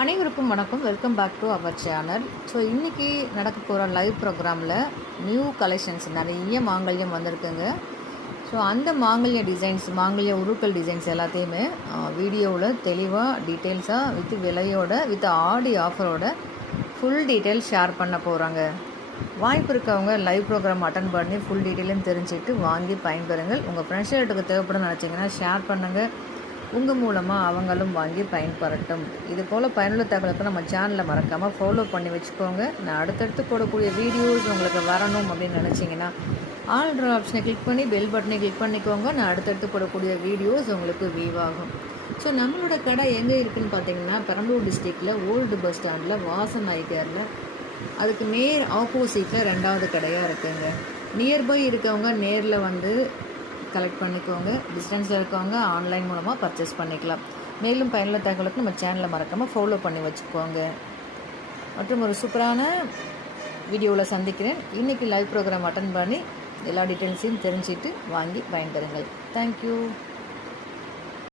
அனைவருக்கும் வணக்கம். Welcome back to our channel. So இன்றைக்கி நடக்க போகிற லைவ் ப்ரோக்ராமில் நியூ கலெக்ஷன்ஸ் நிறைய மாங்கல்யம் வந்திருக்குங்க. ஸோ அந்த மாங்கல்ய டிசைன்ஸ், மாங்கல்ய உருக்கள் டிசைன்ஸ் எல்லாத்தையுமே வீடியோவில் தெளிவாக டீட்டெயில்ஸாக with விலையோட with Aadi ஆஃபரோட full detail share பண்ண போகிறாங்க. வாய்ப்பு இருக்கவங்க லைவ் ப்ரோக்ராம் அட்டன் பண்ணி ஃபுல் டீட்டெயிலும் தெரிஞ்சுட்டு வாங்கி பயன்பெறுங்கள். உங்கள் ஃப்ரெண்ட்ஸ்களுக்கு தேவைப்படும் நினச்சிங்கன்னா ஷேர் பண்ணுங்கள். உங்கள் மூலமாக அவங்களும் வாங்கி பயன்பெறட்டும். இது போல் பயனுள்ள தகவலுக்கு நம்ம சேனலை மறக்காமல் ஃபாலோ பண்ணி வச்சுக்கோங்க. நான் அடுத்தடுத்து போடக்கூடிய வீடியோஸ் உங்களுக்கு வரணும் அப்படின்னு நினச்சிங்கன்னா ஆல்ட்ரு ஆப்ஷனை கிளிக் பண்ணி பெல் பட்டனை கிளிக் பண்ணிக்கோங்க. நான் அடுத்தடுத்து போடக்கூடிய வீடியோஸ் உங்களுக்கு வியூ ஆகும். ஸோ நம்மளோட கடை எங்கே இருக்குதுன்னு பார்த்தீங்கன்னா பெரம்பலூர் டிஸ்ட்ரிக்டில் ஓல்டு பஸ் ஸ்டாண்டில் வாசன் ஐடிஆரில் அதுக்கு நேர் ஆப்போசிட்டில் 2வது கடையாக இருக்குங்க. நியர்பை இருக்கவங்க நேரில் வந்து கலெக்ட் பண்ணிக்கோங்க. டிஸ்டன்ஸில் இருக்கவங்க ஆன்லைன் மூலமாக பர்ச்சேஸ் பண்ணிக்கலாம். மேலும் பயனுள்ள தகவலுக்கு நம்ம சேனலை மறக்காமல் ஃபாலோ பண்ணி வச்சுக்கோங்க. மற்றும் ஒரு சூப்பரான வீடியோவில் சந்திக்கிறேன். இன்றைக்கி லைவ் ப்ரோக்ராம் அட்டன் பண்ணி எல்லா டீட்டெயில்ஸையும் தெரிஞ்சுட்டு வாங்கி பயன்பெறுங்கள். தேங்க்யூ.